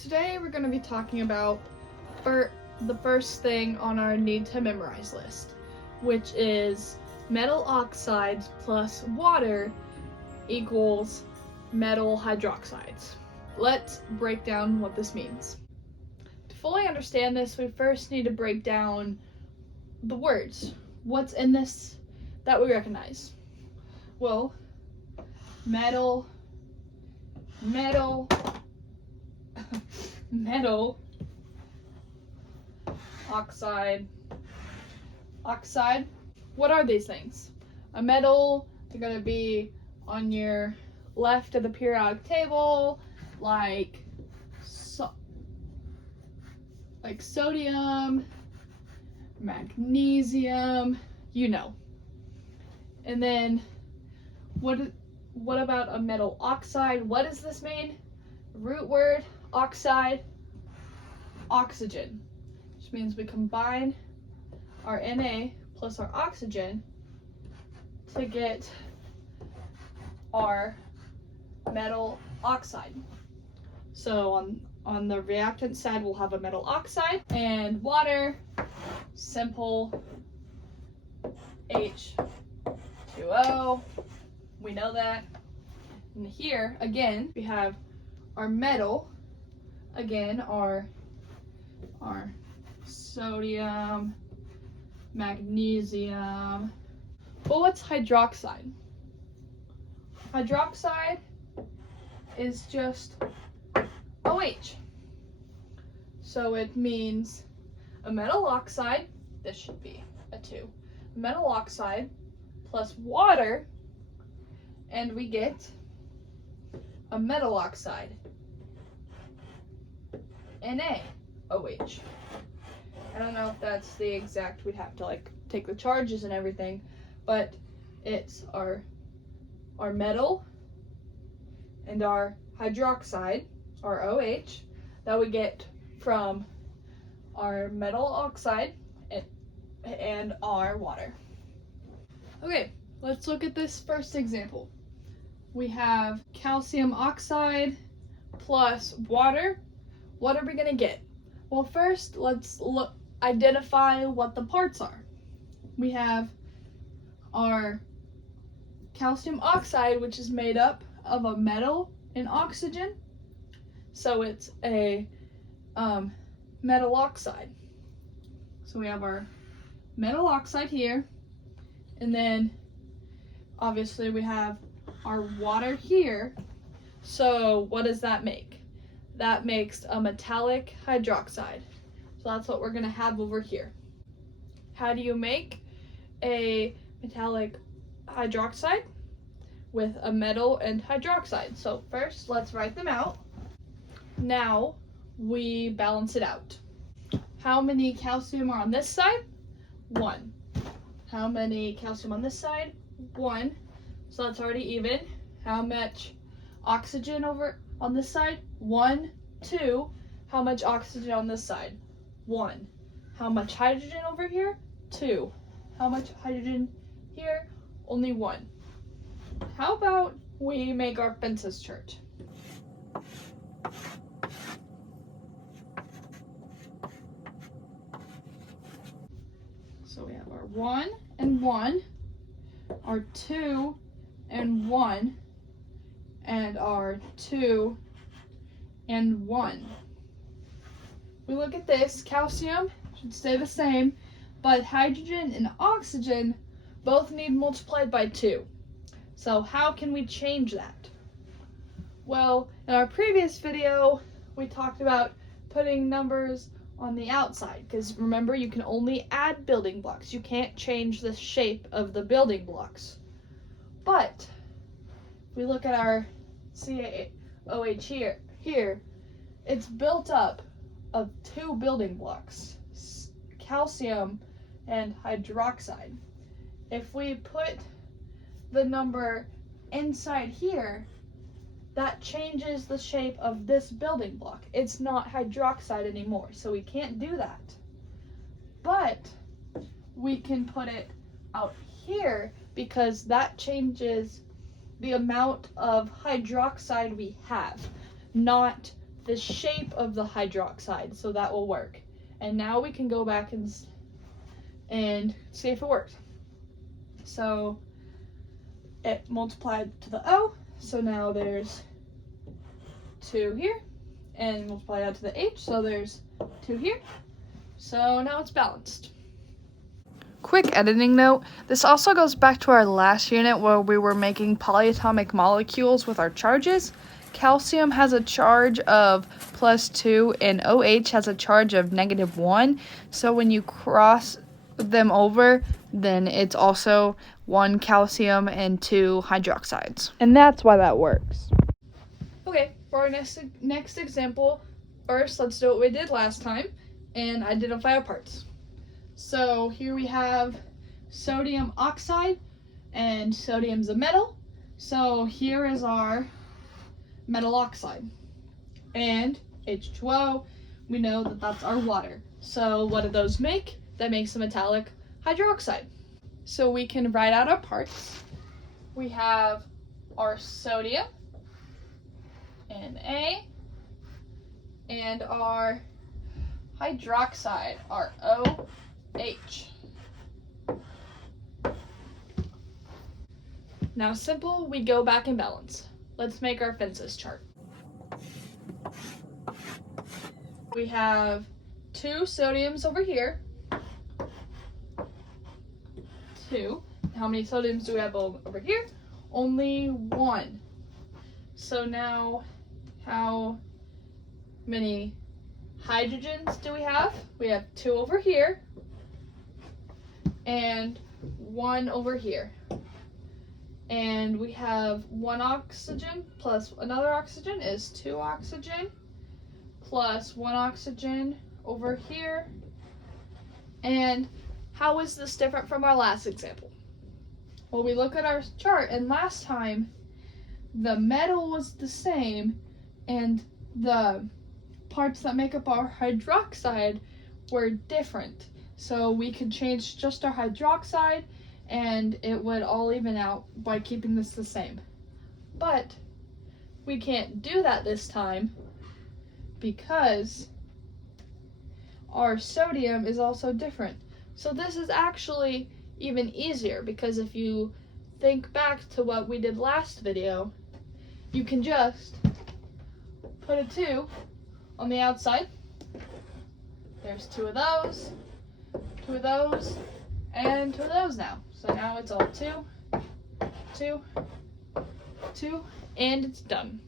Today we're going to be talking about the first thing on our need to memorize list, which is metal oxides plus water equals metal hydroxides. Let's break down what this means. To fully understand this, we first need to break down the words. What's in this that we recognize? Well, metal, oxide. What are these things? A metal, they're going to be on your left of the periodic table, like sodium, magnesium, you know. And then what about a metal oxide? What does this mean? Root word, oxide, oxygen, which means we combine our Na plus our oxygen to get our metal oxide. So on the reactant side, we'll have a metal oxide, and water, simple H2O, we know that. And here, again, we have our metal, again, our sodium, magnesium. But what's hydroxide? Hydroxide is just OH. So it means a metal oxide, this should be a 2, metal oxide plus water, and we get a metal oxide, NaOH. I don't know if that's the exact, we'd have to take the charges and everything, but it's our metal and our hydroxide, our OH, that we get from our metal oxide and our water. Okay, let's look at this first example. We have calcium oxide plus water. What are we going to get? Well, first, let's identify what the parts are. We have our calcium oxide, which is made up of a metal and oxygen. So it's a metal oxide. So we have our metal oxide here, and then obviously we have our water here. So what does that make? That makes a metallic hydroxide. So that's what we're going to have over here. How do you make a metallic hydroxide? With a metal and hydroxide. So first, let's write them out. Now we balance it out. How many calcium are on this side? 1. How many calcium on this side? 1. So that's already even. How much oxygen over on this side? 1, 2. How much oxygen on this side? 1. How much hydrogen over here? 2. How much hydrogen here? Only 1. How about we make our fences chart? So we have our 1 and 1, our 2 and 1, and our 2 and 1. We look at this, calcium should stay the same, but hydrogen and oxygen both need multiplied by 2. So how can we change that? Well, in our previous video, we talked about putting numbers on the outside, because remember, you can only add building blocks. You can't change the shape of the building blocks. But if we look at our CaOH here, it's built up of 2 building blocks, calcium and hydroxide. If we put the number inside here, that changes the shape of this building block. It's not hydroxide anymore, so we can't do that. But we can put it out here because that changes the amount of hydroxide we have, not the shape of the hydroxide, so that will work. And now we can go back and see if it works. So it multiplied to the O, so now there's 2 here, and multiply out to the H, so there's 2 here. So now it's balanced. Quick editing note, this also goes back to our last unit where we were making polyatomic molecules with our charges. Calcium has a charge of +2 and OH has a charge of -1. So when you cross them over, then it's also 1 calcium and 2 hydroxides. And that's why that works. Okay, for our next example, first let's do what we did last time and identify our parts. So here we have sodium oxide, and sodium's a metal. So here is our metal oxide. And H2O, we know that that's our water. So what do those make? That makes a metallic hydroxide. So we can write out our parts. We have our sodium, Na, and our hydroxide, our OH. Now simple, we go back and balance. Let's make our fences chart. We have 2 sodiums over here. 2. How many sodiums do we have over here? Only 1. So now, how many hydrogens do we have? We have 2 over here and 1 over here. And we have 1 oxygen plus another oxygen is 2 oxygen plus 1 oxygen over here. And how is this different from our last example? Well, we look at our chart, and last time the metal was the same and the parts that make up our hydroxide were different. So we could change just our hydroxide and it would all even out by keeping this the same. But we can't do that this time because our sodium is also different. So this is actually even easier, because if you think back to what we did last video, you can just put a 2 on the outside. There's 2 of those, 2 of those, and 2 of those now. So now it's all 2, 2, 2, and it's done.